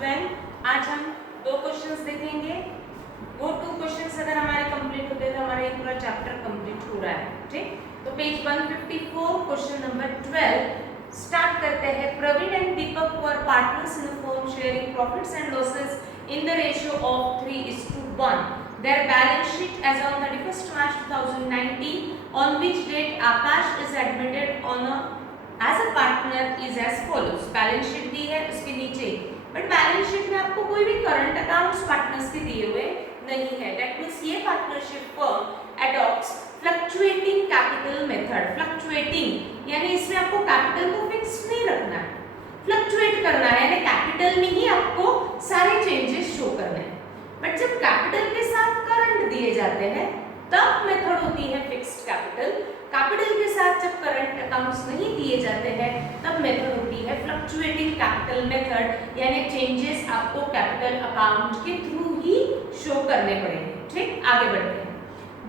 12। आज हम दो क्वेश्चंस देखेंगे। वो 2 क्वेश्चंस अगर हमारे कंप्लीट होते हैं तो हमारा ये पूरा चैप्टर कंप्लीट हो रहा है। ठीक, तो पेज 154 क्वेश्चन नंबर 12 स्टार्ट करते हैं। Praveen and Deepak were partners in the firm sharing profits and losses in the ratio of 3:1. Their balance sheet as on 31st March 2019, on which date Akash is admitted on as a partner, is as follows. Balance sheet दी है उसके नीचे, but balance sheet में आपको कोई भी current accounts partners के दिए हुए नहीं है। दैट मीन्स ये partnership firm adopts fluctuating capital method. Fluctuating यानी इसमें आपको कैपिटल को फिक्स नहीं रखना है, फ्लक्चुएट करना है, यानी कैपिटल में ही आपको सारे चेंजेस शो करने हैं। बट जब कैपिटल के साथ करंट दिए जाते हैं तब मेथड होती है फिक्स्ड कैपिटल। कैपिटल के साथ जब करंट अकाउंट्स नहीं दिए जाते हैं तब मेथड होती है फ्लक्चुएटिंग कैपिटल मेथड, यानी चेंजेस आपको कैपिटल अकाउंट के थ्रू ही शो करने पड़ेंगे। ठीक, आगे बढ़ते हैं।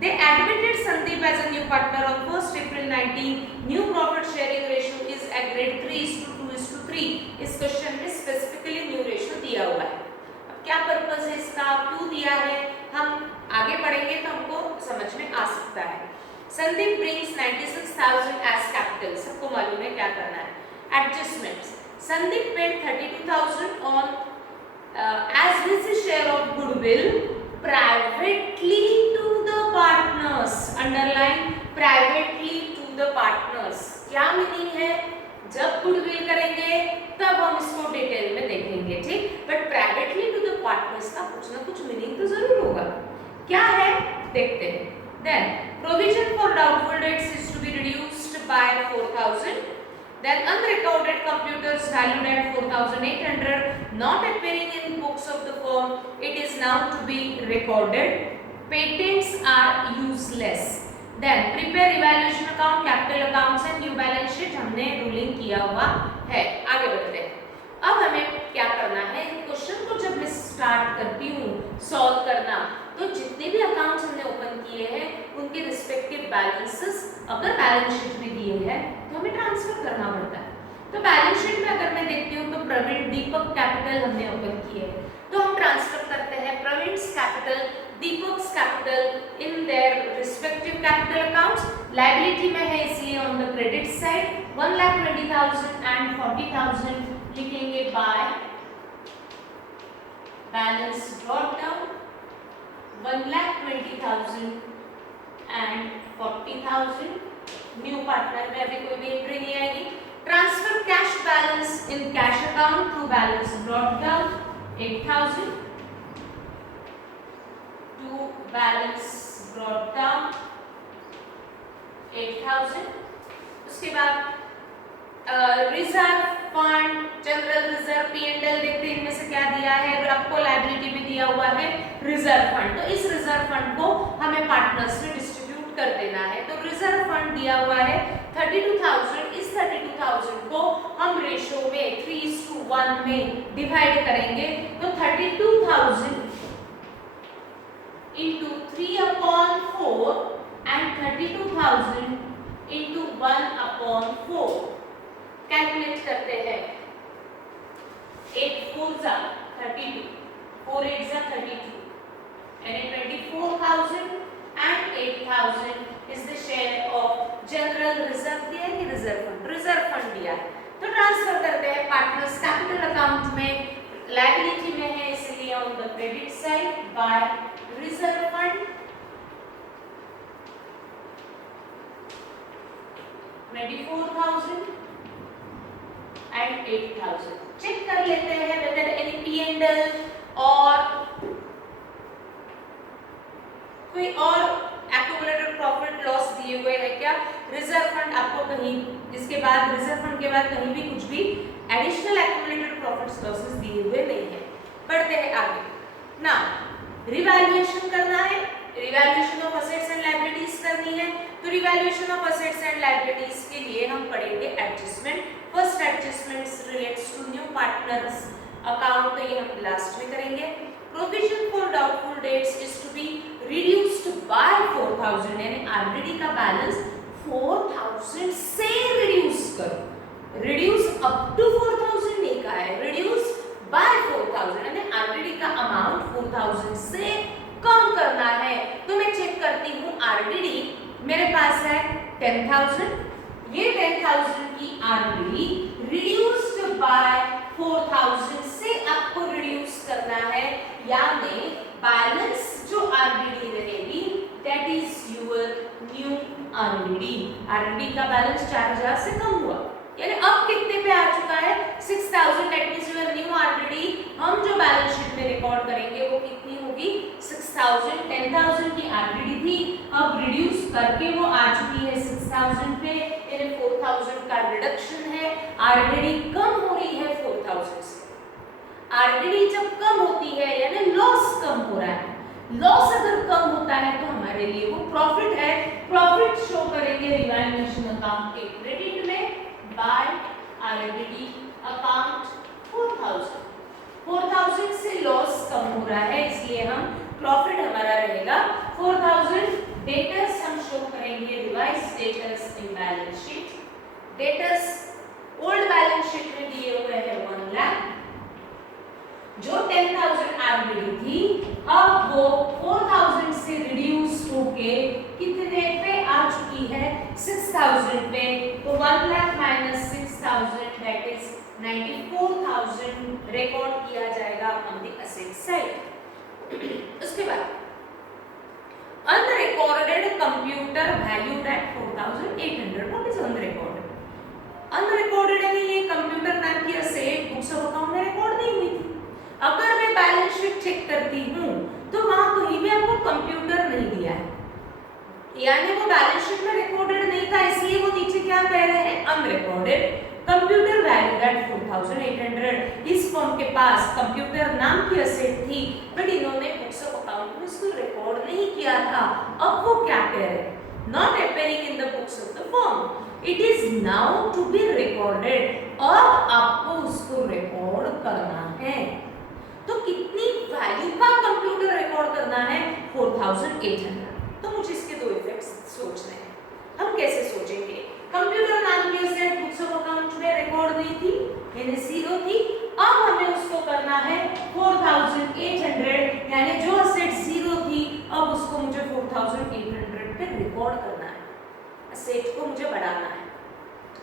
They admitted Sandeep as a new partner on 1st April 19. New profit sharing ratio is agreed 3:2:3. इस क्वेश्चन में स्पेसिफिकली न्यू रेशियो दिया हुआ है। अब क्या पर्पस है इसका, क्यों दिया है, हम आगे पढ़ेंगे तो हमको समझ में आ सकता है। संदीप brings 96,000 as capital, सबको मालूम है क्या करना है। Adjustments, Sandeep paid 32,000 on as his share of goodwill privately to the partners. Underline privately to the partners. क्या मीनिंग है, जब गुडविल करेंगे तब हम इसको डिटेल में देखेंगे। ठीक, but privately to the partners का कुछ ना कुछ मीनिंग तो जरूर होगा। क्या है देखते हैं। Then provision for doubtful debts is to be reduced by 4,000. Then unrecorded computers valued at 4,800 not appearing in books of the firm, it is now to be recorded. Patents are useless. Then prepare evaluation account, capital accounts and new balance sheet हमने ruling किया हुआ है। आगे बढ़ते हैं। अब हमें क्या करना है, क्वेश्चन को जब मैं स्टार्ट करती हूँ सॉल्व करना, तो जितने भी अकाउंट्स हमने ओपन किए हैं उनके रिस्पेक्टिव बैलेंसेस अगर बैलेंस शीट में दिए हैं तो हमें ट्रांसफर करना पड़ता है। तो बैलेंस शीट में अगर मैं देखती हूँ तो प्रवीण दीपक कैपिटल हमने ओपन किए हैं, तो हम ट्रांसफर करते हैं Praveen's capital Deepak's capital in their respective capital accounts. Liability में है इसलिए on the credit side 1,20,000 and 40,000 लिखेंगे बाय बैलेंस ड्रॉप डाउन 1,20,000 एंड 40,000। न्यू पार्टनर में अभी कोई भी एंट्री नहीं आएगी। Transfer cash balance in cash account to balance ड्रॉप डाउन 8,000 टू बैलेंस ड्रॉप डाउन 8,000। उसके बाद reserve fund, general reserve, P&L देखते हैं इनमें से क्या दिया है। आपको लायबिलिटी में दिया हुआ है रिजर्व फंड, तो इस रिजर्व फंड को हमें पार्टनर्स में डिस्ट्रीब्यूट कर देना है। तो रिजर्व फंड दिया हुआ है 32,000। इस 32,000 को हम रेशो में 3:1 में डिवाइड करेंगे, तो 32,000 into 3/4 and 32,000 into 1/4 कैलकुलेट करते हैं। 8 4 जा 32, 4 8 जा 32, यानी 24,000 and 8,000 is the share of general reserve दिया है कि रिजर्व फंड, रिजर्व फंड दिया है। तो ट्रांसफर करते हैं पार्टनर्स कैपिटल अकाउंट में, लायबिलिटी में है इसलिए on the credit side by reserve fund 24,000 and 8,000। Check कर लेते हैं whether any P&L और कोई और एक्यूमुलेटेड प्रॉफिट लॉस दिए हुए हैं क्या। रिजर्व फंड आपको कहीं इसके बाद, रिजर्व फंड के बाद कहीं भी कुछ भी एडिशनल एक्यूमुलेटेड प्रॉफिट्स लॉसेस दिए हुए नहीं है। बढ़ते हैं आगे ना, रिवैल्यूएशन करना है, revaluation of assets and liabilities करनी है। तो revaluation of assets and liabilities के लिए हम पढ़ेंगे adjustment. First adjustments relates to new partners account, तो ये हम लास्ट में करेंगे। Provision for doubtful debts is to be reduced by 4,000, यानी ऑलरेडी का बैलेंस 4,000 से रिड्यूस करो। रिड्यूस अप टू 4,000 नहीं कहा है, रिड्यूस बाय 4,000। 4000 से कम करना है। तो मैं चेक करती हूँ आरडीडी मेरे पास है 10,000, ये 10,000 की आरडीडी रिड्यूस्ड बाय 4,000 से आपको रिड्यूस करना है, यानी बैलेंस जो आरडीडी रहेगी that is your new RDD. RDD का बैलेंस 4,000 से कम हुआ, यानी अब कितने पे आ चुका है 6,000। That means your new RDD हम जो बैलेंस शीट में रिकॉर्ड करेंगे वो कितनी होगी 6,000। 10,000 की आरडीडी थी, अब रिड्यूस करके वो आ चुकी है 6,000 पे, यानी 4,000 का रिडक्शन है। आरडीडी कम हो रही है 4,000 से। आरडीडी जब कम होती है यानी लॉस कम हो रहा है, लॉस अगर कम होता है तो हमारे लिए वो प्रॉफिट है। प्रॉफिट शो करेंगे रिवैल्यूएशन अकाउंट के क्रेडिट में बाय आरडीडी अकाउंट 4,000। 4,000 से लॉस कम हो रहा है इसलिए हम प्रॉफिट हमारा रहेगा 4,000। डेटर्स हम शो करेंगे revise debtors in balance sheet. Debtors old balance sheet में दिए हुए हैं 1 लाख, जो 10,000 आरडीडी थी अब वो 4,000 से रिड्यूस होके कितने पे आ चुकी है 6,000 पे। तो 1 lakh minus 6,000 that is 94,000 record किया जाएगा ऑन द असेट साइड। उसके बाद unrecorded computer valued at 4,800। What is unrecorded? unrecorded यानी ये कंप्यूटर नाम की असेट बुक्स ऑफ अकाउंट में रिकॉर्ड नहीं हुई थी। अगर मैं बैलेंस शीट चेक करती हूँ तो वहां कहीं भी आपको कंप्यूटर नहीं दिया है, यानी वो बैलेंस शीट में रिकॉर्डेड नहीं था, इसलिए वो नीचे क्या कह रहे हैं अनरिकॉर्डेड कंप्यूटर वैल्यूड एट 4,800। इस फर्म के पास कंप्यूटर नाम की असेट थी बट इन्होंने बुक्स ऑफ अकाउंट में उसको रिकॉर्ड नहीं किया था। अब वो क्या कह रहे हैं not appearing in the books of the firm, it is now to be recorded. अब आपको उसको रिकॉर्ड करना है, तो कितनी वैल्यू का कंप्यूटर रिकॉर्ड करना है 4,800। तो मुझे इसके दो इफेक्ट्स सोचने हैं। हम कैसे सोचेंगे? कंप्यूटर नाम की असेट बुक्स ऑफ अकाउंट में रिकॉर्ड नहीं थी यानी 0 थी, अब हमें उसको करना है 4,800, यानी जो असेट 0 थी अब उसको मुझे 4,800 पे रिकॉर्ड करना है। असेट को मुझे बढ़ाना है।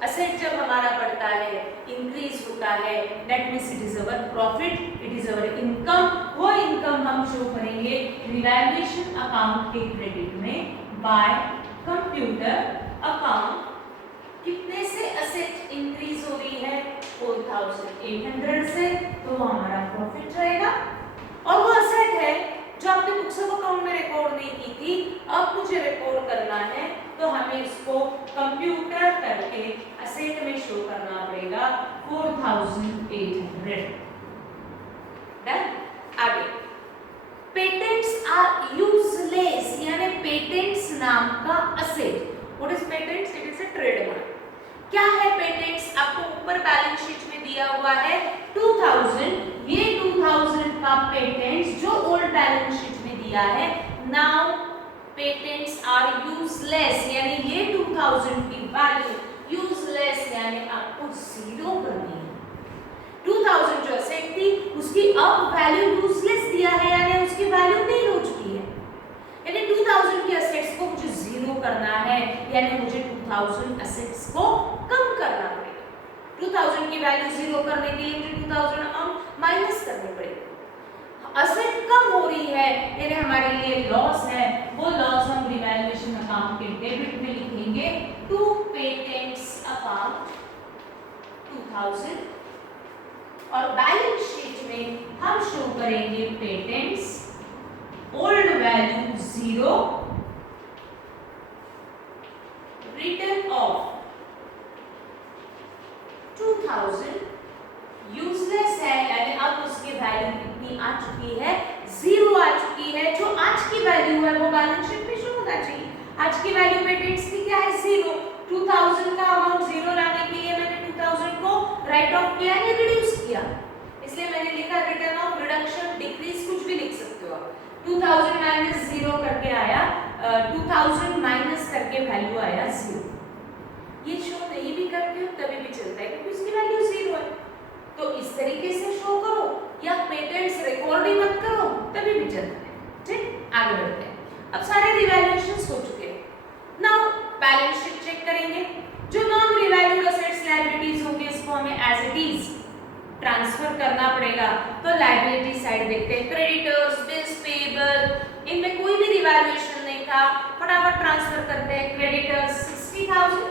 असेट जब हमारा बढ़ता है इंक्रीज होता है that means it is our profit, it is our income. वो इनकम हम शो करेंगे रिवैल्यूएशन अकाउंट के क्रेडिट में बाय कंप्यूटर अकाउंट। कितने से असेट इंक्रीज हो रही है 4,800 से, तो वो हमारा प्रॉफिट रहेगा। और वो असेट है जो आपने बुक्स ऑफ अकाउंट में रिकॉर्ड नहीं की थी, अब मुझे रिकॉर्ड करना है तो हमें इसको कंप्यूटर करके असेट में शो करना पड़ेगा 4,800। डन। आगे पेटेंट्स आर यूजलेस, यानी पेटेंट्स नाम का asset. What is patents? It is a trademark. क्या है पेटेंट्स? आपको ऊपर बैलेंस शीट में दिया हुआ है 2,000, ये 2,000 का पेटेंट्स जो ओल्ड बैलेंस शीट में दिया है नाउ पेटेंट्स आर यूजलेस, यानी ये 2,000 की वैल्यू यूजलेस यानी आपको 0 करनी है। 2,000 जो असेट थी उसकी अब वैल्यू यूजलेस दिया है यानी उसकी वैल्यू नहीं हो चुकी है, यानी 2,000 की असेट्स को मुझे 0 करना है, यानी मुझे 2,000 असेट्स को कम करना पड़ेगा। 2,000 की वैल्यू 0 करने के लिए मुझे 2,000 अमाउंट माइनस करनी पड़ेगी। असेट कम हो रही है यानी हमारे लिए लॉस है, वो लॉस हम रिवैल्यूएशन अकाउंट के डेबिट में लिखेंगे टू पेटेंट्स अकाउंट 2,000 और बैलेंस शीट में हम शो करेंगे patents old value 0 return of 2,000 useless है यानी अब उसकी वैल्यू कितनी आ चुकी है 0 आ चुकी है। जो आज की वैल्यू है वो बैलेंस शीट में शो होना चाहिए। आज की वैल्यू पेटेंट्स की क्या है 0। 2,000 का अमाउंट 0 लाने के लिए मैंने 2,000 को राइट ऑफ किया या रिड्यूस किया, इसलिए मैंने लिखा रिटर्न ऑफ, रिडक्शन, डिक्रीज, कुछ भी लिख सकते हो आप। 2,000 माइनस 0 करके आया 2,000 माइनस करके वैल्यू आया 0। ये शो नहीं भी करते हो तभी भी चलता है क्योंकि उसकी वैल्यू 0 है। तो इस तरीके से शो करो या पेटेंट्स रिकॉर्ड ही मत करो तभी भी चलता है। ठीक, आगे बढ़ते हैं। अब सारे रिवैल्यूएशंस हो चुके हैं। नाउ बैलेंस शीट चेक करेंगे। जो नॉन रिवैल्यूड असेट्स लायबिलिटीज होंगे इसको हमें एज इट इज ट्रांसफर करना पड़ेगा। तो लायबिलिटी साइड देखते हैं। क्रेडिटर्स, बिल्स पेएबल, इनमें कोई भी रिवैल्यूएशन नहीं था, फटाफट ट्रांसफर करते हैं। Creditors 60,000,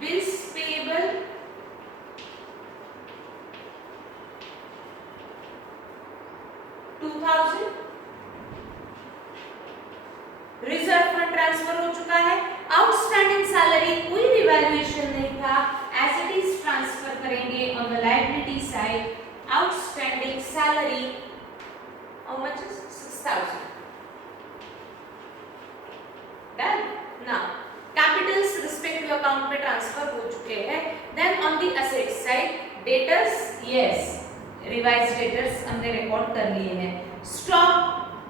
bills payable 2,000, reserve fund transfer हो चुका है। आउटस्टैंडिंग सैलरी कोई रिवैल्यूएशन नहीं था, एज इट इज ट्रांसफर करेंगे on the liability side. Outstanding salary how much is 6,000, done. Now capitals respective account में ट्रांसफर हो चुके हैं। Then on the asset side debtors, yes revise debtors हमने record कर लिए हैं। स्टॉक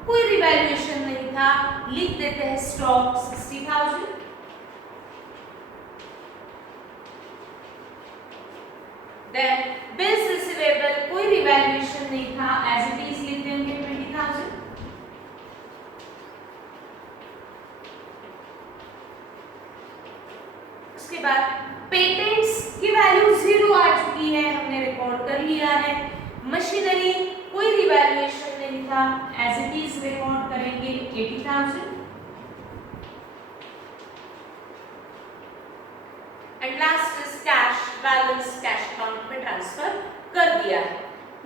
कोई रिवैल्यूएशन नहीं था, लिख देते हैं स्टॉक 60,000। देन बिल्स रिसीवेबल कोई रिवैल्यूएशन नहीं था, एज इट इज लिख देंगे 20,000। उसके बाद पेटेंट्स की वैल्यू 0 आ चुकी है, हमने रिकॉर्ड कर लिया है। मशीनरी कोई रिवैल्यूएशन नहीं था, एज इट इज रिकॉर्ड करेंगे 80,000। And last is cash balance, cash account में ट्रांसफर कर दिया है।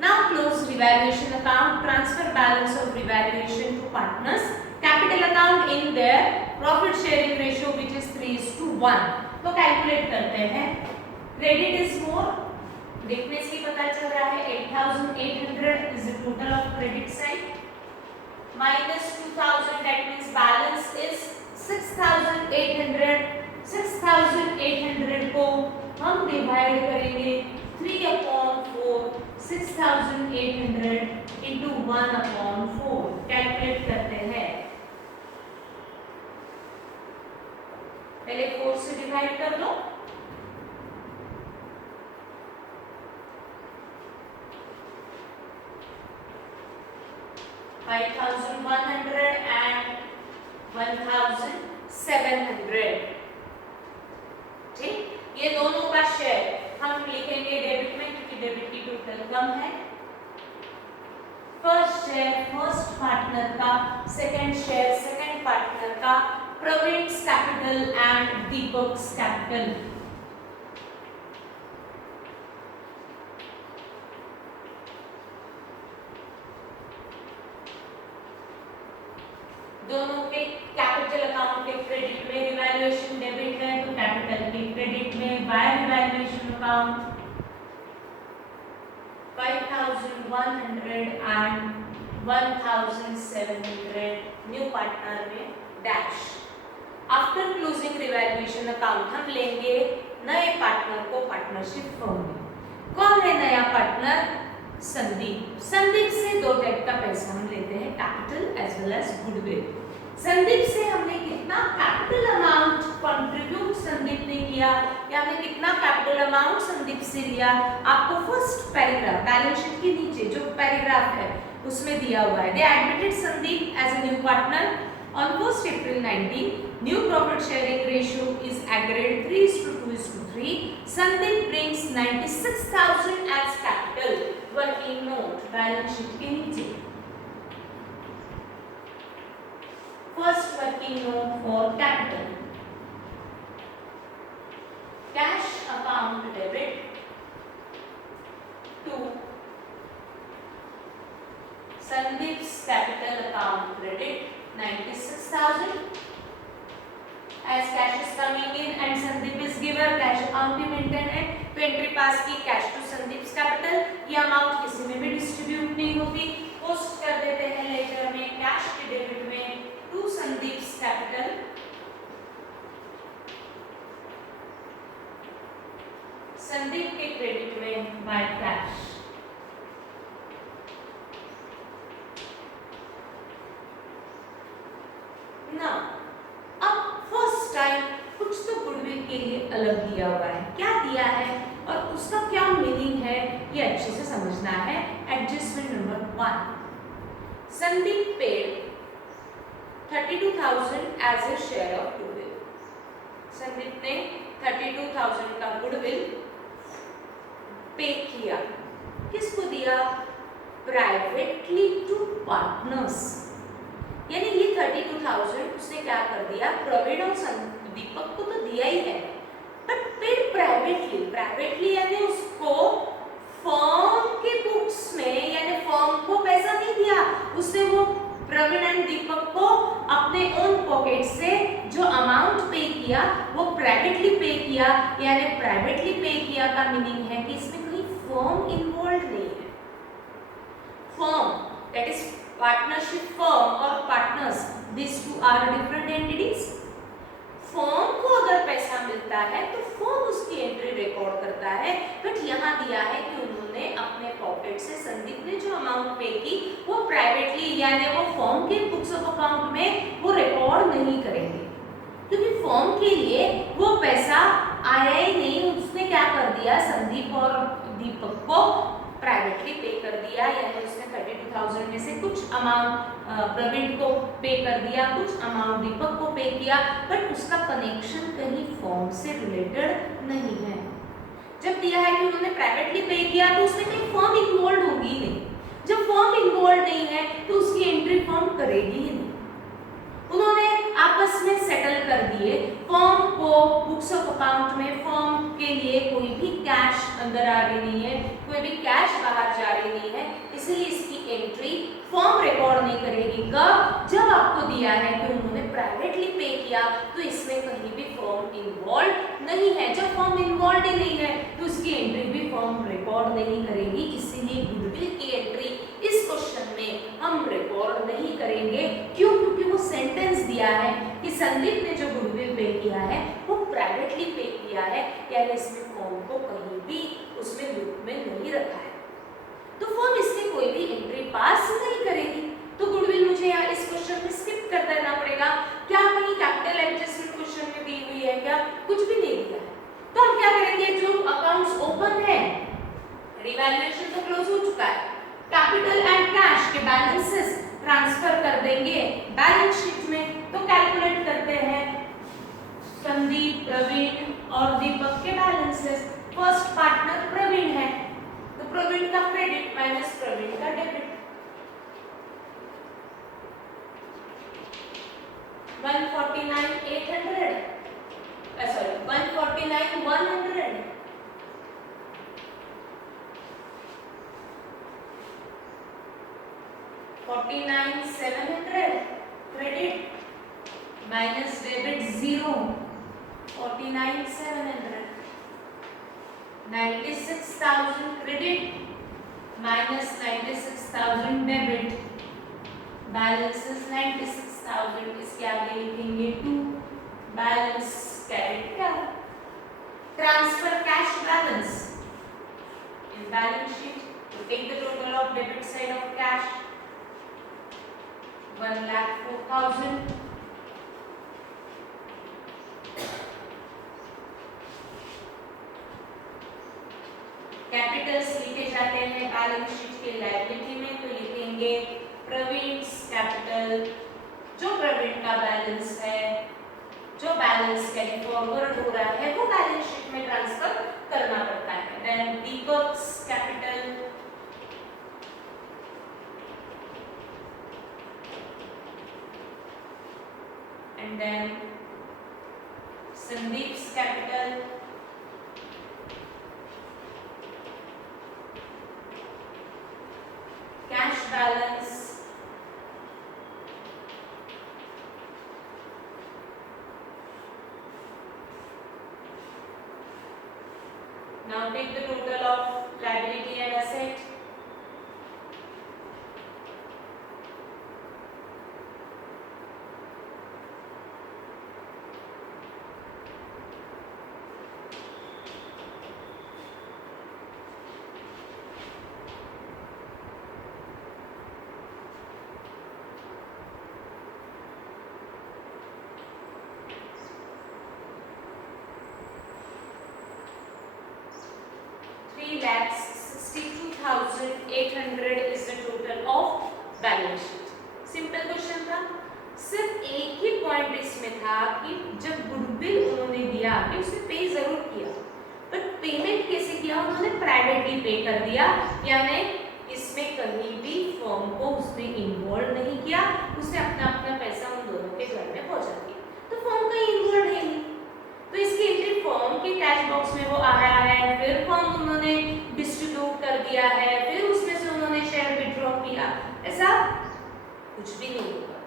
Now close revaluation account, transfer balance of revaluation to partners, capital account in their profit sharing ratio which is 3:1। तो calculate करते हैं। Credit is more, देखने से पता चल रहा है 8,800 is the total of credit side minus 2,000, that means balance is 6,800। 6,800 को हम डिवाइड करेंगे 3/4, 6,800 into 1/4, कैलकुलेट करते हैं। पहले 4 से डिवाइड कर दो, $5,100 and 1,700। ठीक, ये दोनों का शेयर हम लिखेंगे डेबिट में क्योंकि डेबिट की टोटल कम है। फर्स्ट शेयर फर्स्ट पार्टनर का, सेकंड शेयर सेकंड पार्टनर का, Praveen's capital and Deepak's capital. दोनों के कैपिटल अकाउंट के क्रेडिट में रिवैल्यूएशन डेबिट है तो कैपिटल के क्रेडिट में by revaluation account 5,100 and 1,700 new partner में dash. After closing revaluation account हम लेंगे नए पार्टनर को पार्टनरशिप फॉर्म में। कौन है नया पार्टनर? संदीप। संदीप से 2 टाइप का पैसा हम लेते हैं, capital as well as goodwill. Sandeep से हमने कितना कैपिटल अमाउंट कंट्रीब्यूट संदीप ने किया या हमने कितना कैपिटल अमाउंट संदीप से लिया, आपको फर्स्ट पैराग्राफ बैलेंस शीट के नीचे जो पैराग्राफ है उसमें दिया हुआ है। They admitted Sandeep as a new partner on 1st April 19. New profit sharing ratio is agreed 3:2:3. Sandeep brings 96,000 as capital. Working note balance sheet के नीचे first working note for capital. Cash account debit to Sandeep's capital account credit 96,000 as cash is coming in and Sandeep is given cash account भी maintain है तो entry पास की cash to Sandeep's capital. ये amount किसी में भी डिस्ट्रीब्यूट नहीं होती, पोस्ट कर देते हैं लेजर में कैश के डेबिट में टू संदीप्स कैपिटल संदीप के क्रेडिट में बाय कैश। अब फर्स्ट टाइम कुछ तो गुडविल के लिए अलग दिया हुआ है। क्या दिया है और उसका क्या मीनिंग है ये अच्छे से समझना है। Adjustment number 1, Sandeep paid 32,000 as a share of goodwill. Sandeep ने 32,000 का गुडविल पे किया। किसको दिया? Privately to partners. यानी ये 32,000 उसने क्या कर दिया? प्रवीण और दीपक को तो दिया ही है, बट पेड प्राइवेटली। प्राइवेटली यानी उसको फर्म के बुक्स में, यानी फर्म को पैसा नहीं दिया उसने, वो प्रवीण एंड दीपक को अपने ओन पॉकेट से जो अमाउंट पे किया वो प्राइवेटली पे किया। यानी प्राइवेटली पे किया का मीनिंग है कि इसमें कोई फर्म इन्वॉल्व नहीं है। Firm that is partnership firm और partners, this two are different entities. Firm को अगर पैसा मिलता है तो फर्म उसकी एंट्री रिकॉर्ड करता है, बट यहाँ दिया है कि उन्होंने अपने पॉकेट से, संदीप ने जो अमाउंट पे की वो प्राइवेटली, यानी वो फर्म के बुक्स ऑफ अकाउंट में वो रिकॉर्ड नहीं करेंगे, क्योंकि फर्म के लिए वो पैसा आया ही नहीं। उसने क्या कर दिया? संदीप और दीपक को प्राइवेटली पे कर दिया, यानी उसने 32,000 में से कुछ अमाउंट प्रवीण को पे कर दिया, कुछ अमाउंट दीपक को पे किया, बट उसका कनेक्शन कहीं फर्म से रिलेटेड नहीं है। जब दिया है कि उन्होंने प्राइवेटली पे किया तो उसमें कहीं फर्म इन्वॉल्व होगी नहीं। जब फर्म इन्वॉल्व नहीं है तो उसकी एंट्री फर्म करेगी ही नहीं। उन्होंने आपस में सेटल कर दिए। फर्म को बुक्स ऑफ अकाउंट में फर्म के लिए कोई भी कैश अंदर आ रही नहीं है, कोई भी कैश बाहर जा रही नहीं है, इसलिए इसकी एंट्री फर्म रिकॉर्ड नहीं करेगी। कब? जब आपको दिया है कि उन्होंने प्राइवेटली पे किया तो इसमें कहीं भी फर्म इन्वॉल्व नहीं है। जब फर्म इन्वॉल्व ही नहीं है तो उसकी एंट्री भी फर्म रिकॉर्ड नहीं करेगी, इसीलिए गुडविल की एंट्री इस क्वेश्चन में हम रिकॉर्ड नहीं करेंगे। क्यों? क्योंकि वो सेंटेंस दिया है कि संदीप ने जो गुडविल पे किया है वो प्राइवेटली पे किया है, यानी इसमें फर्म को कहीं भी उसमें लूप में नहीं रखा है, तो फर्म इसमें कोई भी एंट्री पास नहीं करेगी। तो गुडविल मुझे यहाँ इस क्वेश्चन में स्किप कर देना पड़ेगा। क्या कहीं कैपिटल एडजस्टमेंट क्वेश्चन में दी हुई है? क्या कुछ भी नहीं दिया है। तो हम क्या करेंगे? जो अकाउंट्स ओपन है, रिवैल्यूएशन तो क्लोज हो चुका है, कैपिटल एंड कैश के बैलेंसेस ट्रांसफर कर देंगे बैलेंस शीट में। तो कैलकुलेट करते हैं संदीप, प्रवीण और दीपक के बैलेंसेस। फर्स्ट पार्टनर प्रवीण है तो प्रवीण का क्रेडिट माइनस प्रवीण का debit. 149,100 sorry 149,100 49,700 credit minus debit 0, 49,700 96,000 credit minus 96,000 debit, balance is 96,000। इसके आगे लिखेंगे 2, बैलेंस कैरेट क्या? Transfer cash balance in balance sheet to take the total of debit side of cash 1,04,000 Capitals लिखे जाते हैं बैलेंस शीट के liability में, तो लिखेंगे प्रवीण्स कैपिटल, जो प्रवीण का बैलेंस है, जो बैलेंस कैरी फॉरवर्ड हो रहा है वो बैलेंस शीट में ट्रांसफर करना पड़ता है। Then Deepak's capital, and then Sandeep's capital, cash balance, now take the total of liability and asset, balance sheet. Simple question था, सिर्फ एक ही पॉइंट इसमें था कि जब गुडविल उन्होंने दिया कि उसे पे जरूर किया, बट पेमेंट कैसे किया, उन्होंने प्राइवेटली पे कर दिया, यानी इसमें कहीं भी फर्म को उसने इन्वॉल्व नहीं किया, उसने अपना पैसा उन दोनों के घर में पहुंचा दिया, तो फर्म कहीं इन्वॉल्व है नहीं, तो इसकी एंट्री फर्म के कैश बॉक्स में वो आ रहा है, फिर फर्म उन्होंने डिस्ट्रीब्यूट कर दिया है, फिर उसमें से उन्होंने शेयर विड्रॉ किया, ऐसा कुछ भी नहीं होगा।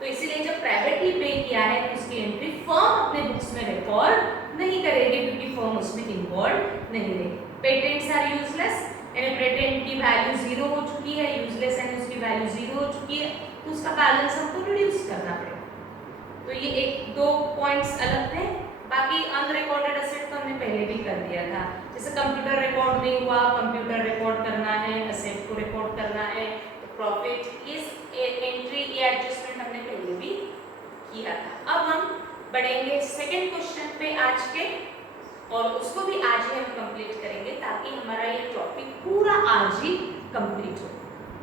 तो इसीलिए जब प्राइवेटली पे किया है तो उसकी एंट्री फर्म अपने बुक्स में रिकॉर्ड नहीं करेगी, क्योंकि फर्म उसमें इन्वॉल्व नहीं रहेगी। पेटेंट्स आर यूजलेस, यानी पेटेंट की वैल्यू 0 हो चुकी है, यूजलेस यानी उसकी वैल्यू 0 हो चुकी है, तो उसका बैलेंस हमको रिड्यूस करना पड़ेगा। तो ये एक दो पॉइंट्स अलग थे, बाकी अनरिकॉर्डेड एसेट तो हमने पहले भी कर दिया था, जैसे कंप्यूटर रिकॉर्ड नहीं हुआ, कंप्यूटर रिकॉर्ड करना है, एसेट को रिकॉर्ड करना है, तो प्रॉफिट इस एंट्री या एडजस्टमेंट हमने पहले भी किया था। अब हम बढ़ेंगे सेकंड क्वेश्चन पे आज के, और उसको भी आज ही हम कंप्लीट करेंगे ताकि हमारा ये टॉपिक पूरा आज ही कंप्लीट हो।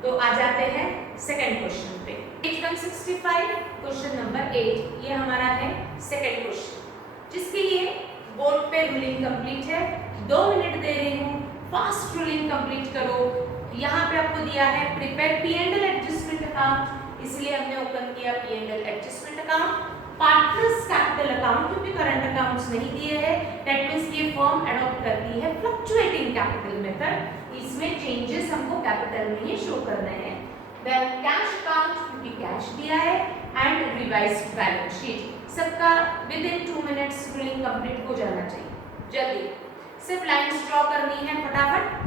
तो आ जाते हैं सेकंड क्वेश्चन पे, पेज 165 क्वेश्चन नंबर 8, ये हमारा है सेकंड क्वेश्चन, जिसके लिए बोर्ड पे रूलिंग कंप्लीट है। 2 मिनट दे रही हूँ, फास्ट रूलिंग कंप्लीट करो। यहाँ पे आपको दिया है प्रिपेयर P&L एडजस्टमेंट अकाउंट, इसलिए हमने ओपन किया P&L adjustment account. Partners capital account, क्योंकि करंट अकाउंट्स नहीं दिए हैं, दैट मींस ये फर्म अडॉप्ट करती है फ्लक्चुएटिंग कैपिटल मेथड, इसमें चेंजेस हमको कैपिटल में ही शो करने हैं। देन कैश अकाउंट, क्योंकि कैश दिया है, एंड रिवाइज्ड बैलेंस शीट। सबका with in 2 minutes ruling complete हो जाना चाहिए, जल्दी सिर्फ लाइंस ड्रॉ करनी है फटाफट,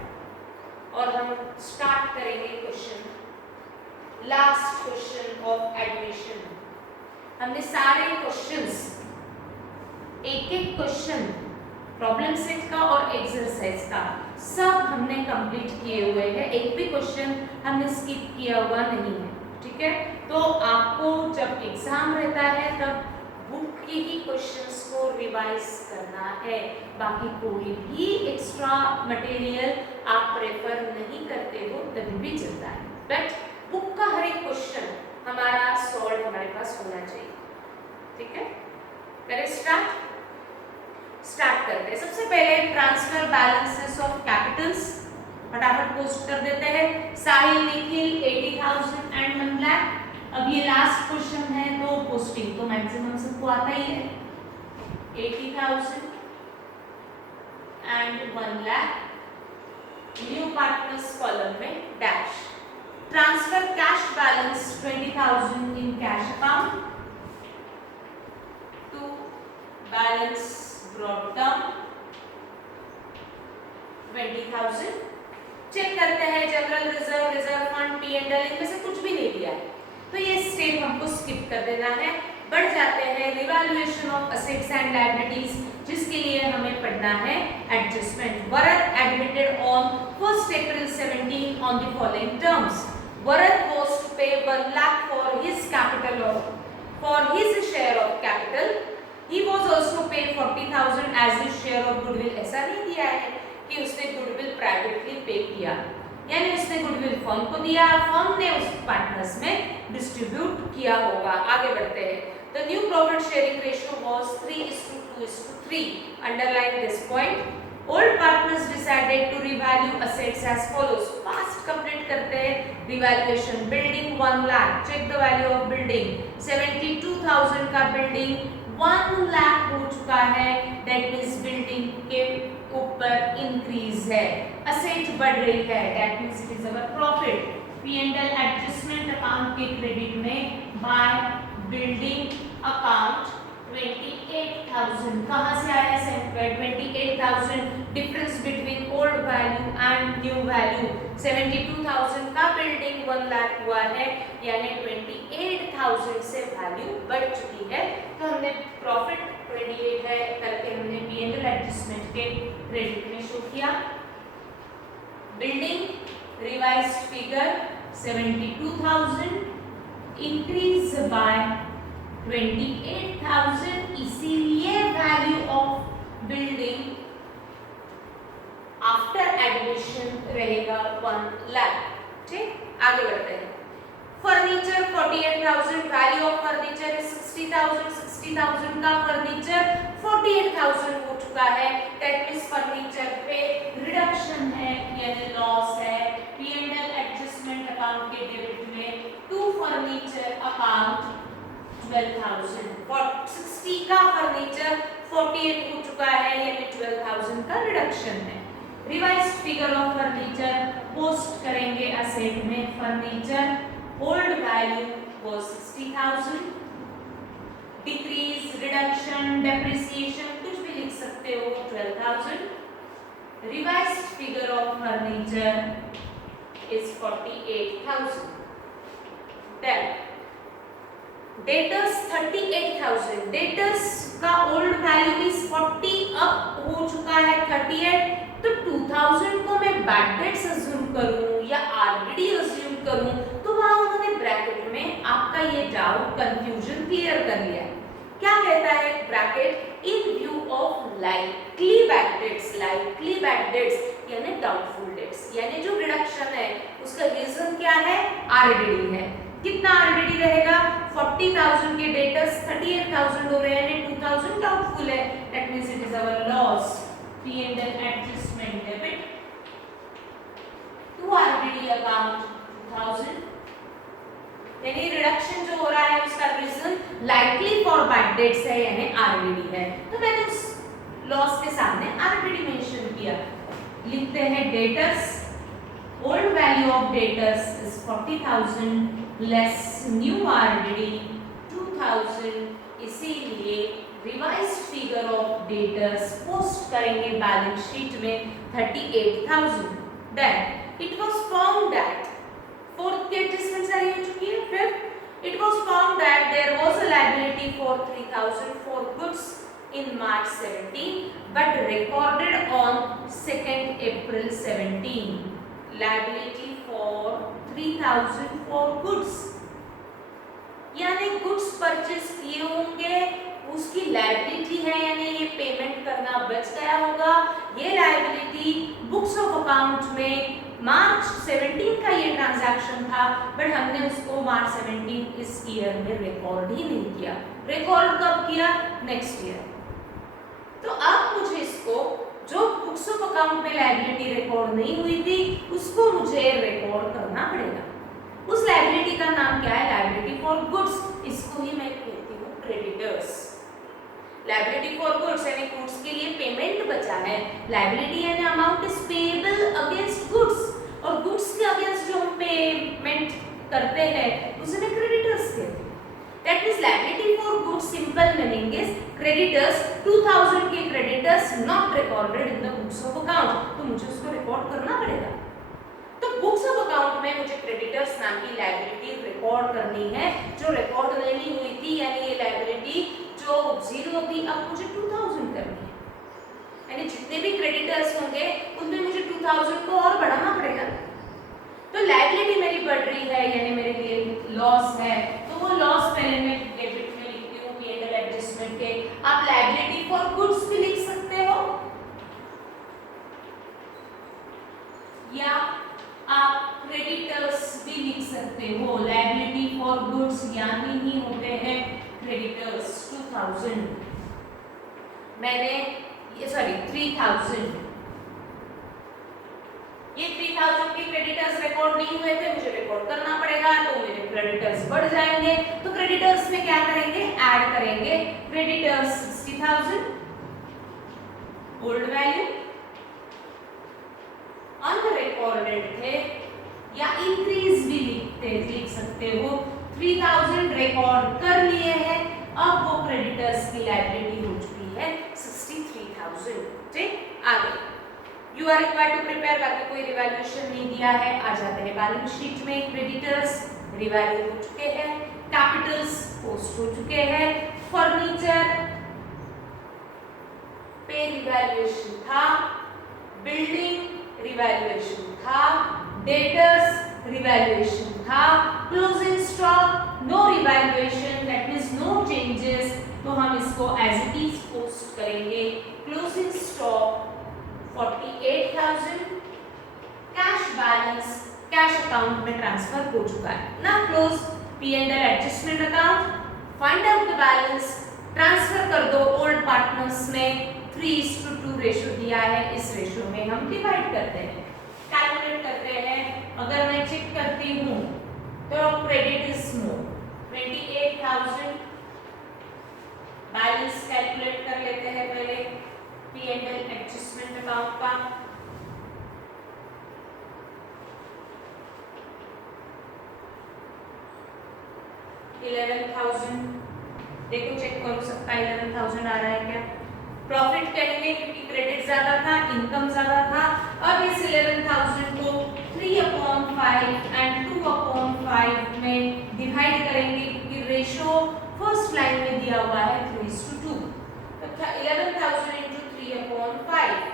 और हम स्टार्ट करेंगे question, last question of admission. हमने सारे क्वेश्चंस, एक एक क्वेश्चन प्रॉब्लम सेट का और एक्सरसाइज का सब हमने कंप्लीट किए हुए हैं, एक भी क्वेश्चन हमने स्किप किया हुआ नहीं है, ठीक है। तो आपको जब एग्जाम रहता है तब बुक के ही क्वेश्चंस को रिवाइज करना है, बाकी कोई भी एक्स्ट्रा मटेरियल आप प्रेफर नहीं करते हो तभी भी चलता है, बट बुक का हर एक क्वेश्चन हमारा सॉल्व हमारे पास होना चाहिए, ठीक है। करें स्टार्ट करते हैं। सबसे पहले ट्रांसफर बैलेंसेस ऑफ कैपिटल्स फटाफट पोस्ट कर देते हैं। साहिल निखिल 80,000 एंड 1 लाख। अब ये लास्ट क्वेश्चन है तो पोस्टिंग तो मैक्सिमम सबको आता ही है, 80,000 and 1 lakh. New partners column में dash. Transfer cash balance 20,000 in cash account to balance brought down 20,000। Check करते हैं general reserve, reserve fund, P&L, इनमें से कुछ भी नहीं दिया है तो ये स्टेप हमको स्किप कर देना है। बढ़ जाते हैं revaluation of assets and liabilities, जिसके लिए हमें पढ़ना है adjustment. Varad admitted on 1st April 17 on the following terms. Varad was to pay 1 lakh for his share of capital. He was also paid 40,000 as his share of goodwill. ऐसा नहीं दिया है कि उसने गुडविल प्राइवेटली पे किया, यानी उसने गुडविल फर्म को दिया, फर्म ने उस पार्टनर्स में डिस्ट्रीब्यूट किया होगा। आगे बढ़ते हैं। The new profit sharing ratio was 3:2:3. Underline this point. Old partners decided to revalue assets as follows. Fast complete करते हैं। Revaluation building 1 lakh. Check the value of building. 72,000 का building 1 लाख हो चुका है, that means building के ऊपर increase है, asset बढ़ रही है, that means it is our profit. P&L adjustment account के क्रेडिट में बाय बिल्डिंग अकाउंट 28,000 कहाँ से आया है? 28,000 difference between old value and new value. 72,000 का बिल्डिंग 1 लाख हुआ है, यानी 28,000 से वैल्यू बढ़ चुकी है, तो हमने प्रॉफिट 28 है करके हमने P&L एडजस्टमेंट के क्रेडिट में शो किया। Building revised figure 72,000 increase by 28,000, इसीलिए value of building after admission रहेगा 1 लाख। ठीक, आगे बढ़ते हैं। 50,000 60,000 का, फर्नीचर 48,000 हो चुका है। दैट मींस फर्नीचर पे रिडक्शन है यानी लॉस है। P&L एडजस्टमेंट अकाउंट के डेबिट में टू फर्नीचर अकाउंट 12,000 और 60 का फर्नीचर 48 हो चुका है यानी 12,000 का रिडक्शन है। Revised figure of furniture post करेंगे असेट में। Furniture old value was 60,000, decrease, reduction, depreciation कुछ भी लिख सकते हो 12,000। Revised figure of furniture is 48,000. Then debtors 38,000, debtors का ओल्ड वैल्यू इज 40 अब हो चुका है 38, तो 2000 को मैं बैड डेट्स अज्यूम करूं या आरडीडी अज्यूम करूं, तो वहां उन्होंने ब्रैकेट में आपका ये डाउट कंफ्यूजन क्लियर कर लिया। क्या कहता है bracket, in view of likely bad debts, likely bad debts यानी डाउटफुल डेट्स, यानी जो रिडक्शन है उसका रीजन क्या है, आरडीडी है। कितना आरडीडी रहेगा, 40,000 के डेटर्स 38,000 हो रहे हैं यानी 2,000 डाउटफुल है। That means it is our loss. P&L adjustment debit to RDD account 2,000 यानी रिडक्शन जो हो रहा है उसका reason likely for bad debts है यानी आरडीडी है। तो मैंने उस लॉस के सामने आरडीडी मेंशन किया। लिखते हैं debtors, old value of debtors is 40,000 less new RDD 2,000, इसीलिए revised figure of debtors post करेंगे बैलेंस शीट में 38,000। Then it was found that fourth की एडजस्टमेंट सारी हो चुकी है। फिर it was found that there was a liability for 3,000 for goods in March 17 but recorded on 2nd April 17, liability for 3,000 for goods, यानी goods purchase किए होंगे उसकी लायबिलिटी है यानी ये पेमेंट करना बच गया होगा। ये लायबिलिटी बुक्स ऑफ अकाउंट में मार्च 17 का ये ट्रांजैक्शन था बट हमने उसको मार्च 17 इस ईयर में रिकॉर्ड ही नहीं किया। रिकॉर्ड कब किया, नेक्स्ट ईयर। तो अब मुझे इसको जो बुक्स ऑफ अकाउंट में लायबिलिटी रिकॉर्ड नहीं हुई थी उसको मुझे रिकॉर्ड करना पड़ेगा। उस लायबिलिटी का नाम क्या है, लायबिलिटी फॉर गुड्स, इसको ही मैं कहती हूँ क्रेडिटर्स। लायबिलिटी फॉर गुड्स यानी गुड्स के लिए पेमेंट बचा है, लायबिलिटी यानी amount is payable against goods, और गुड्स के अगेंस्ट जो हम पेमेंट करते हैं उसे मैं क्रेडिटर्स कहती हूँ। That means liability for goods simple meaning is creditors 2,000 के creditors not recorded in the books of account, तो मुझे उसको रिकॉर्ड करना पड़ेगा। तो बुक्स ऑफ अकाउंट में मुझे क्रेडिटर्स नाम की लायबिलिटी रिकॉर्ड करनी है जो रिकॉर्ड नहीं हुई थी, यानी ये लायबिलिटी जो 0 थी अब मुझे 2,000 करनी है, यानी जितने भी क्रेडिटर्स होंगे उनमें मुझे 2,000 को और बढ़ाना पड़ेगा। तो लायबिलिटी मेरी बढ़ रही है यानी मेरे लिए लॉस है, तो वो लॉस पहले मैं डेबिट में लिखती हूँ P&L एडजस्टमेंट के। आप लायबिलिटी फॉर गुड्स भी लिख सकते हो या आप क्रेडिटर्स भी लिख सकते हो। लायबिलिटी फॉर गुड्स यानी ही होते हैं क्रेडिटर्स 2,000, मैंने ये 3,000, ये 3,000 के क्रेडिटर्स रिकॉर्ड नहीं हुए थे, मुझे रिकॉर्ड करना पड़ेगा, तो मेरे क्रेडिटर्स बढ़ जाएंगे। तो क्रेडिटर्स में क्या करेंगे, ऐड करेंगे क्रेडिटर्स 60,000 ओल्ड वैल्यू अनरिकॉर्डेड थे, या इंक्रीज भी लिख सकते हो। 3,000 रिकॉर्ड कर लिए हैं, अब वो क्रेडिटर्स की लायबिलिटी हो चुकी है 63,000। ठीक, आगे you are required to prepare, बाकी कोई रिवैल्यूएशन नहीं दिया है। आ जाते हैं बैलेंस शीट में। क्रेडिटर्स रिवैल्यू हो चुके हैं, कैपिटल्स पोस्ट हो चुके हैं, फर्नीचर पे रिवैल्यूएशन था, बिल्डिंग रिवैल्यूएशन था, डेटर्स रिवैल्यूएशन था, closing stock no revaluation, that means no changes, तो हम इसको एज इट इज पोस्ट करेंगे। Closing stock 48,000, cash balance cash account में ट्रांसफर हो चुका है ना। Close P&L adjustment account find out the balance, transfer कर दो ओल्ड पार्टनर्स में 3:2 रेशो दिया है, इस रेशो में हम डिवाइड करते हैं, कैलकुलेट करते हैं। अगर मैं चेक करती हूँ तो credit is more 28,000, balance calculate कर लेते हैं पहले P&L एडजस्टमेंट अकाउंट का। देखो चेक करो सबका 11,000 आ रहा है क्या। प्रॉफिट करेंगे क्योंकि क्रेडिट ज्यादा था, इनकम ज्यादा था। अब इस 11,000 को 3/5 एंड 2/5 में डिवाइड करेंगे क्योंकि रेशो फर्स्ट लाइन में दिया हुआ है 3:2। तो 11,000 into 3/5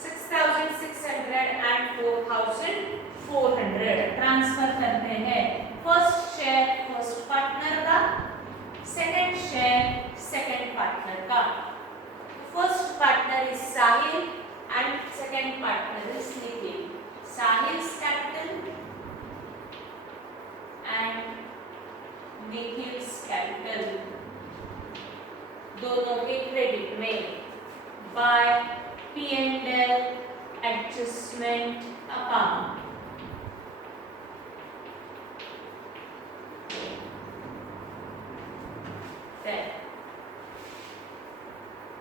6,600 and 4,400 ट्रांसफर करते हैं। फर्स्ट शेयर फर्स्ट पार्टनर का, सेकंड शेयर सेकंड पार्टनर का। First partner is Sahil and second partner is Nikhil. Sahil's capital and Nikhil's capital दोनों के क्रेडिट में bye P&L adjustment account।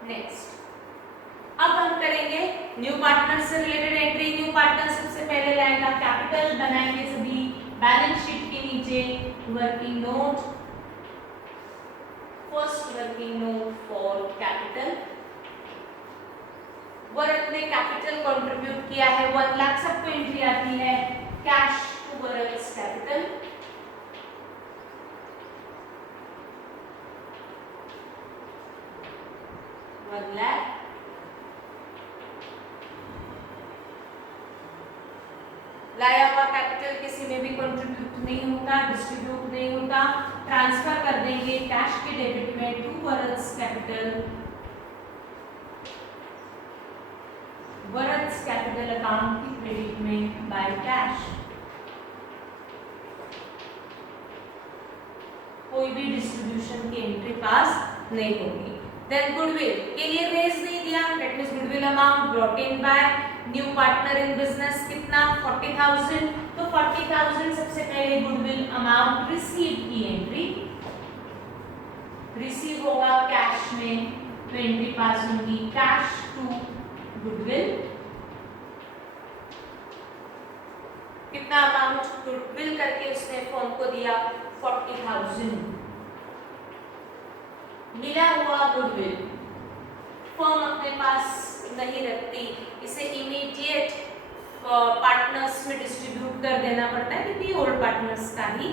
Next अब हम करेंगे न्यू पार्टनर से रिलेटेड एंट्री। न्यू पार्टनर सबसे पहले लाएगा कैपिटल, बनाएंगे सभी बैलेंस शीट के नीचे working note, first working note for capital. Varad ने कैपिटल कंट्रीब्यूट किया है 1 लाख, सबको एंट्री आती है कैश टू वरद्स कैपिटल। लाया हुआ कैपिटल किसी में भी कंट्रीब्यूट नहीं होता, डिस्ट्रीब्यूट नहीं होता, ट्रांसफर कर देंगे कैश के डेबिट में टू वरद्स कैपिटल, वरद्स कैपिटल अकाउंट की क्रेडिट में बाय कैश। कोई भी डिस्ट्रीब्यूशन की एंट्री पास नहीं होगी। देन गुडविल के लिए रेज नहीं दिया, that means goodwill amount brought in by new partner in business कितना 40,000। तो 40,000 सबसे पहले गुडविल अमाउंट रिसीव की एंट्री, रिसीव होगा कैश में, तो एंट्री पास होगी कैश टू गुडविल। कितना अमाउंट गुडविल करके उसने फर्म को दिया 40,000। मिला हुआ गुडविल फर्म अपने पास नहीं रखती, इसे इमीडिएट पार्टनर्स में डिस्ट्रीब्यूट कर देना पड़ता है क्योंकि ओल्ड पार्टनर्स का ही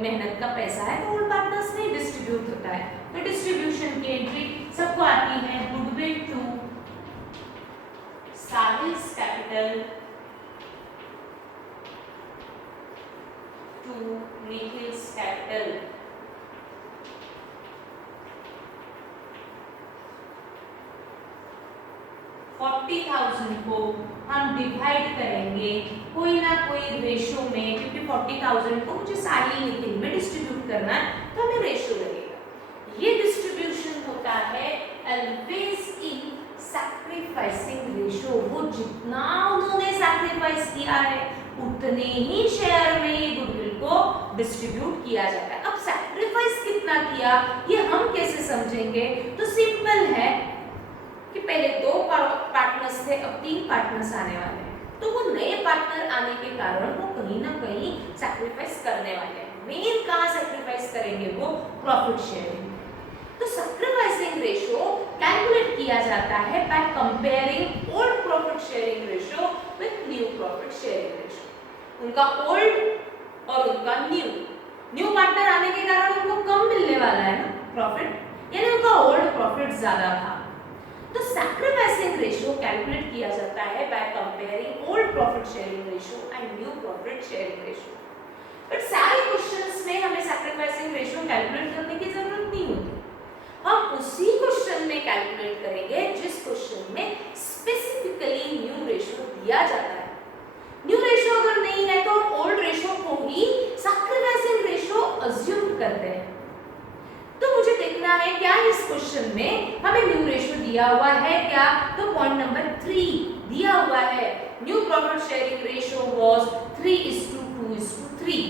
मेहनत का पैसा है, तो ओल्ड पार्टनर्स में डिस्ट्रीब्यूट होता है। तो डिस्ट्रीब्यूशन की एंट्री सबको आती है goodwill to Sahil's capital to Nikhil's capital. $40,000 को हम डिवाइड करेंगे कोई ना कोई रेशो में, क्योंकि 40,000 को मुझे साहिल निखिल में डिस्ट्रीब्यूट करना है तो हमें रेशो लगेगा। ये डिस्ट्रीब्यूशन होता है ऑलवेज इन सैक्रिफाइसिंग रेशो। वो जितना उन्होंने सैक्रिफाइस किया है उतने ही शेयर में ये गुडविल को डिस्ट्रीब्यूट किया जाता है। अब सैक्रिफाइस कितना किया ये हम कैसे समझेंगे, तो सिंपल है कि पहले 2 पार्टनर्स थे, अब 3 पार्टनर्स आने वाले हैं, तो वो नए पार्टनर आने के कारण वो कहीं ना कहीं सैक्रिफाइस करने वाले हैं। मेन कहाँ सैक्रिफाइस करेंगे, वो प्रॉफिट शेयरिंग। तो सैक्रिफाइसिंग रेशो कैलकुलेट किया जाता है by comparing old profit sharing ratio with new profit sharing ratio. उनका ओल्ड और उनका न्यू पार्टनर आने के कारण उनको कम मिलने वाला है ना प्रॉफिट, यानी उनका ओल्ड प्रॉफिट ज्यादा था। तो सैक्रिफाइसिंग रेशो कैलकुलेट किया जाता है by comparing old profit sharing ratio and new profit sharing ratio. But सारे क्वेश्चंस में हमें सैक्रिफाइसिंग रेशो कैलकुलेट करने की जरूरत नहीं होती। हम उसी क्वेश्चन में कैलकुलेट करेंगे जिस क्वेश्चन में स्पेसिफिकली न्यू क्या? तो पॉइंट नंबर 3 दिया हुआ है, new profit sharing ratio was 3:2:3।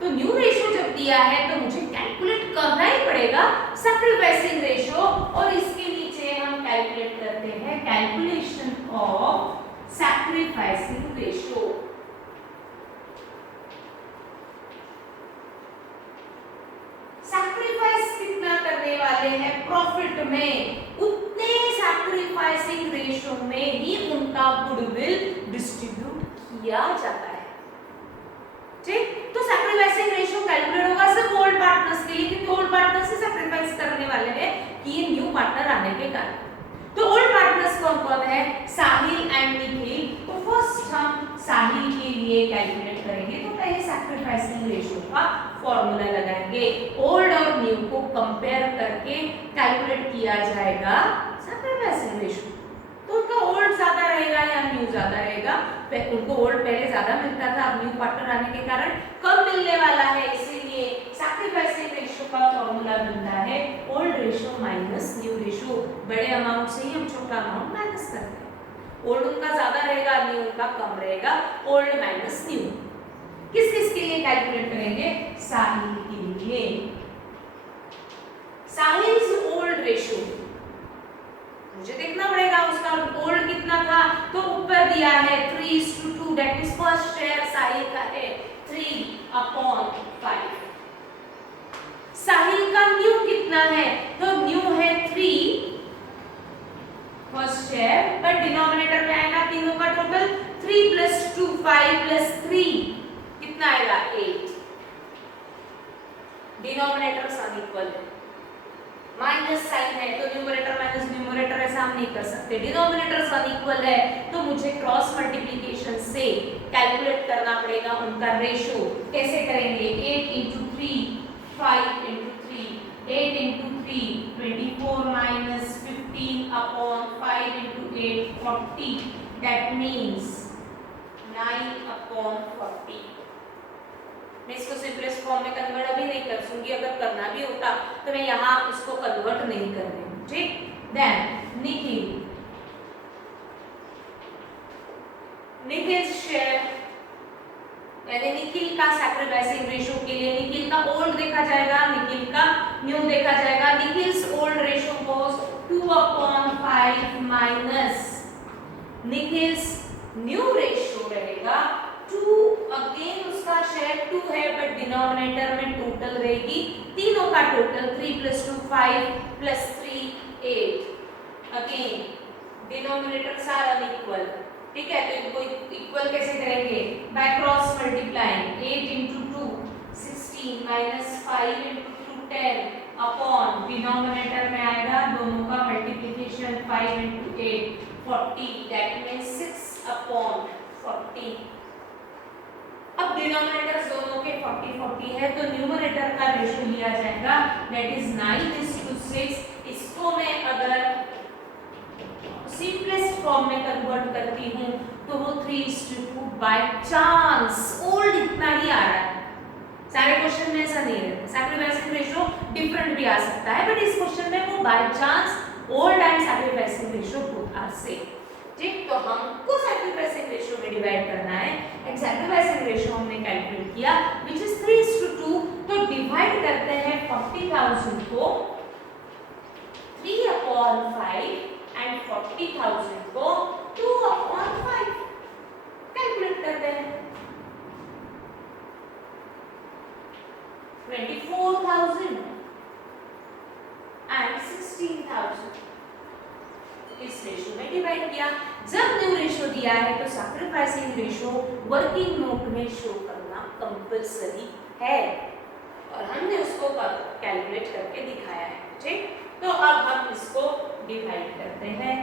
तो न्यू रेशियो जब दिया है तो मुझे कैलकुलेट करना ही पड़ेगा सैक्रिफाइसिंग रेशियो, और इसके नीचे हम कैलकुलेट करते हैं calculation of sacrificing ratio. Sacrifice कितना करने वाले हैं प्रॉफिट में, उतने सैक्रिफाइसिंग रेशियो में ही उनका गुडविल डिस्ट्रीब्यूट किया जाता है। ठीक, तो सैक्रिफाइसिंग रेशियो कैलकुलेट होगा सिर्फ ओल्ड पार्टनर्स के लिए, क्योंकि ओल्ड पार्टनर्स ही सैक्रिफाइस करने वाले हैं कि ये न्यू पार्टनर आने के कारण। तो ओल्ड पार्टनर्स कौन कौन है? साहिल एंड निखिल। तो फर्स्ट हम साहिल के लिए कैलकुलेट करेंगे, तो पहले सैक्रिफाइसिंग रेशियो का फॉर्मूला लगाएंगे, ओल्ड और न्यू को कंपेयर करके कैलकुलेट किया जाएगा सैक्रिफाइसिंग रेशियो। तो उनका ओल्ड ज्यादा रहेगा या न्यू ज्यादा रहेगा? उनको ओल्ड पहले ज्यादा मिलता था, अब न्यू पार्टनर आने के कारण कम मिलने वाला है, इसीलिए सैक्रिफाइसिंग रेशियो का फॉर्मूला बनता है old ratio minus new ratio. बड़े अमाउंट से ही हम छोटा अमाउंट माइनस करते हैं, ओल्ड उनका ज्यादा रहेगा, न्यू उनका कम रहेगा, ओल्ड माइनस न्यू। किस किस के लिए कैलकुलेट करेंगे? साहिल के लिए। साहिल्स ओल्ड रेशियो मुझे देखना पड़ेगा, उसका ओल्ड कितना था, तो ऊपर दिया है 3:2, दैट इज फर्स्ट शेयर साहिल का है 3/5। साहिल का न्यू कितना है? तो न्यू है 3 फर्स्ट शेयर, पर डिनोमिनेटर में आएगा तीनों का टोटल 3 + 2 5 + 3 कितना आएगा? 8। डिनोमिनेटर अनइक्वल है, माइनस साइन है, तो न्यूमरेटर माइनस न्यूमरेटर ऐसा हम नहीं कर सकते। डिनोमिनेटर्स अनइक्वल है तो मुझे क्रॉस मल्टीप्लिकेशन से कैलकुलेट करना पड़ेगा उनका रेशियो। कैसे करेंगे? 8 × 3 5 × 3 8 × 3 24 - 15/5 × 8 40, दैट मींस 9/40। मैं इसको सिंपलेस्ट फॉर्म में कन्वर्ट अभी नहीं कर सूंगी, अगर करना भी होता तो मैं यहाँ उसको कन्वर्ट नहीं कर रही हूँ। ठीक, देन निखिल शेयर, यानी निखिल का सैक्रिफाइसिंग रेशियो के लिए निखिल का ओल्ड देखा जाएगा, निखिल का न्यू देखा जाएगा। Nikhil's old ratio was 2/5 minus Nikhil's new ratio रहेगा 2। अगेन उसका शेयर 2 है, बट डिनोमिनेटर में टोटल रहेगी तीनों का total 3 + 2 5 + 3 8। Again denominators are unequal. ठीक है, तो इनको इक्वल कैसे करेंगे? By cross multiplying. 8 × 2 16 - 5 × 2 10 upon denominator में आएगा दोनों का मल्टीप्लिकेशन 5 × 8 40, दैट मींस 6/40। अब डिनोमिनेटर्स दोनों के 40 है, तो न्यूमरेटर का रेशियो लिया जाएगा, दैट इज 9:6। इसको मैं अगर सिंपलेस्ट फॉर्म में कन्वर्ट करती हूँ तो वो 3:2 बाय चांस ओल्ड इतना ही आ रहा है। सारे क्वेश्चन में ऐसा नहीं रहता, सैक्रिफाइसिंग रेशियो डिफरेंट भी आ सकता है, बट इस क्वेश्चन में वो by chance old and sacrificing ratio both are same. ठीक, तो हमको सैक्रिफाइसिंग रेशियो में डिवाइड करना है, एंड सैक्रिफाइसिंग रेशियो हमने कैलकुलेट किया व्हिच इज 3:2। तो डिवाइड करते हैं 40,000 को 3/5 एंड 40,000 को 2/5 कैलकुलेट करते हैं। 24,000 एंड 16,000 इस रेशियो में डिवाइड किया। जब न्यू रेशियो दिया है तो सैक्रिफाइसिंग रेशियो वर्किंग नोट में शो करना कंपलसरी है, और हमने उसको कैलकुलेट करके दिखाया है। ठीक, तो अब हम इसको डिवाइड करते हैं,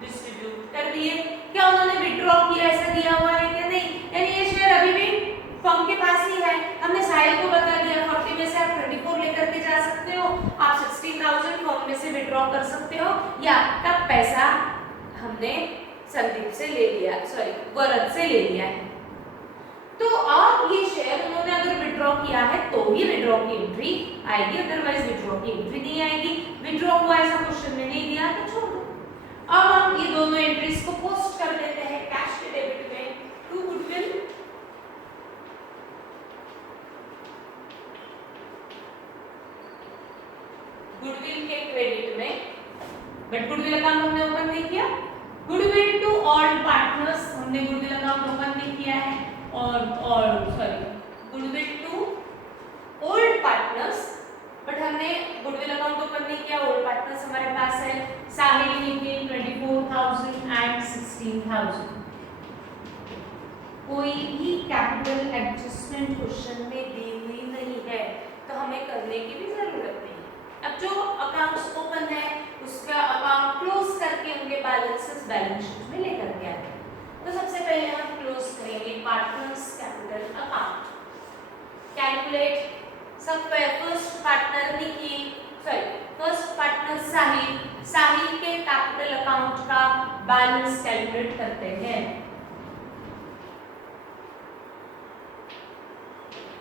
डिस्ट्रीब्यूट कर दिए। क्या उन्होंने विड्रॉ किया, ऐसा दिया हुआ है क्या? नहीं, यानी ये शेयर अभी भी फर्म के पास ही है। हमने साहिल को बता दिया 40 में से आप 24 लेकर के जा सकते हो, आप 16,000 फर्म में से विड्रॉ कर सकते हो, या आपका पैसा हमने संदीप से ले लिया, सॉरी वरद से ले लिया है। तो अब ये शेयर उन्होंने अगर विड्रॉ किया है तो ही विड्रॉ की एंट्री आएगी, अदरवाइज विड्रॉ की एंट्री नहीं आएगी। विड्रॉ हुआ ऐसा क्वेश्चन में नहीं दिया तो छोड़ दो। गुडविल अकाउंट हमने ओपन नहीं किया, गुडविल टू ऑल पार्टनर्स हमने गुडविल अकाउंट ओपन नहीं किया है, और sorry goodwill to old partners, but हमने गुडविल अकाउंट ओपन नहीं किया। ओल्ड पार्टनर्स हमारे पास है साहिल नितिन 24,000 एंड 16,000। कोई भी कैपिटल एडजस्टमेंट क्वेश्चन में दी हुई नहीं है तो हमें करने की भी जरूरत नहीं है। अब जो अकाउंट्स ओपन है उसका अकाउंट क्लोज करके उनके बैलेंसेस बैलेंस शीट में लेकर के आते हैं। तो सबसे पहले हम क्लोज करेंगे पार्टनर्स कैपिटल अकाउंट। कैलकुलेट सब first partner Nikhil, sorry first partner Sahil, Sahil के कैपिटल अकाउंट का बैलेंस कैलकुलेट करते हैं।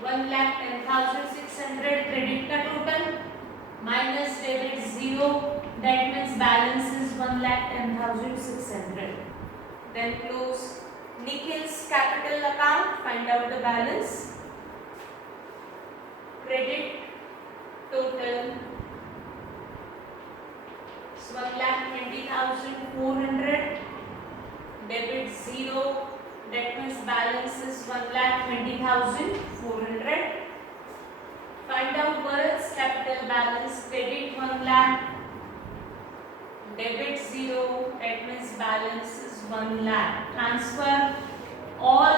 1,10,600 क्रेडिट का total minus debit 0, that means balance is 1,10,600. Then close Nikhil's capital account, find out the balance. Credit total is 1,20,400, debit 0, that means balance is 1,20,400. Find out Bharat's capital balance. Credit 1 lakh, debit 0, that means balance is 1 lakh. Transfer all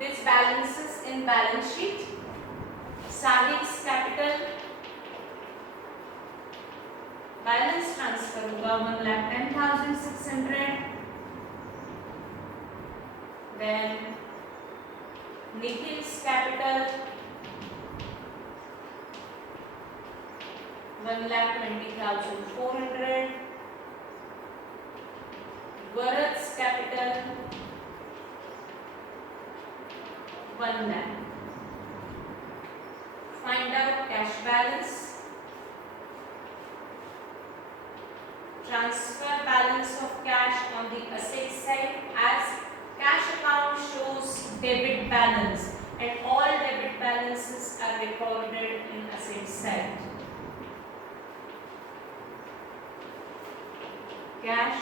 these balances in balance sheet. Sahil's capital balance transfer होगा 1,10,600. Then Nikhil's capital 1,20,400. Bharat's capital 1 lakh. Find out cash balance. Transfer balance of cash on the asset side, as cash account shows debit balance and all debit balances are recorded in asset side. Cash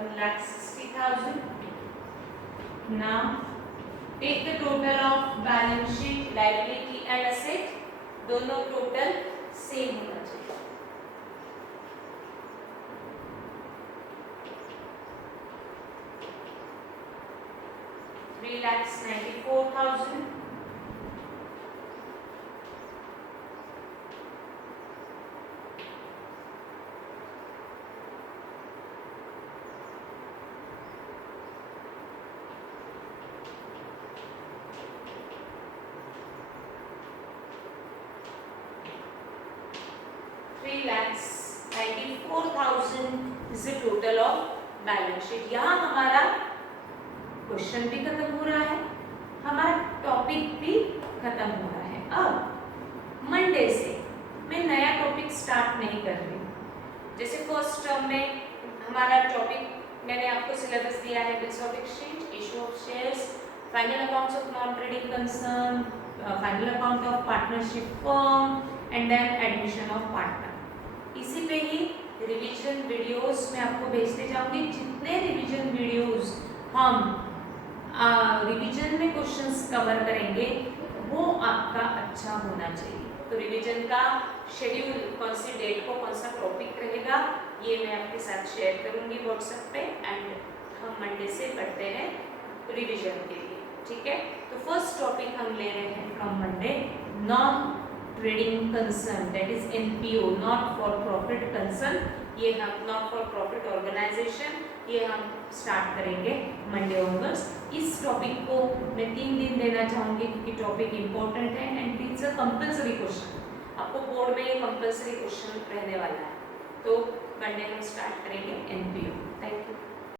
1,60,000. Now take the total of balance sheet, liability and asset, दोनों total same होना चाहिए। $3,94,000. $3,94,000 is the total of balance sheet. यहाँ हमारा question भी खत्म हो रहा है, हमारा टॉपिक भी खत्म हो रहा है। अब मंडे से मैं नया टॉपिक स्टार्ट नहीं कर रही। जैसे फर्स्ट टर्म में हमारा टॉपिक मैंने आपको सिलेबस दिया है, bills of exchange, issue of shares, final accounts of non trading concern, final account of partnership firm and then admission of partner. इसी पे ही रिवीजन वीडियोस मैं आपको भेजते जाऊंगी। जितने रिवीजन वीडियोस हम रिवीजन में क्वेश्चंस कवर करेंगे वो आपका अच्छा होना चाहिए। तो रिवीजन का शेड्यूल, कौन सी डेट को कौन सा टॉपिक रहेगा, ये मैं आपके साथ शेयर करूंगी व्हाट्सएप पे, एंड हम मंडे से पढ़ते हैं रिवीजन के लिए, ठीक है। तो फर्स्ट टॉपिक हम ले रहे हैं from Monday, non trading concern, that is NPO, not for profit concern. ये हम नॉट फॉर प्रॉफिट ऑर्गेनाइजेशन, ये हम स्टार्ट करेंगे मंडे ऑनवर्ड्स। इस टॉपिक को मैं 3 दिन देना चाहूँगी क्योंकि टॉपिक इम्पोर्टेंट है and it's a compulsory question. आपको बोर्ड में ये कंपल्सरी क्वेश्चन रहने वाला है। तो मंडे हम स्टार्ट करेंगे एनपीओ। Thank you.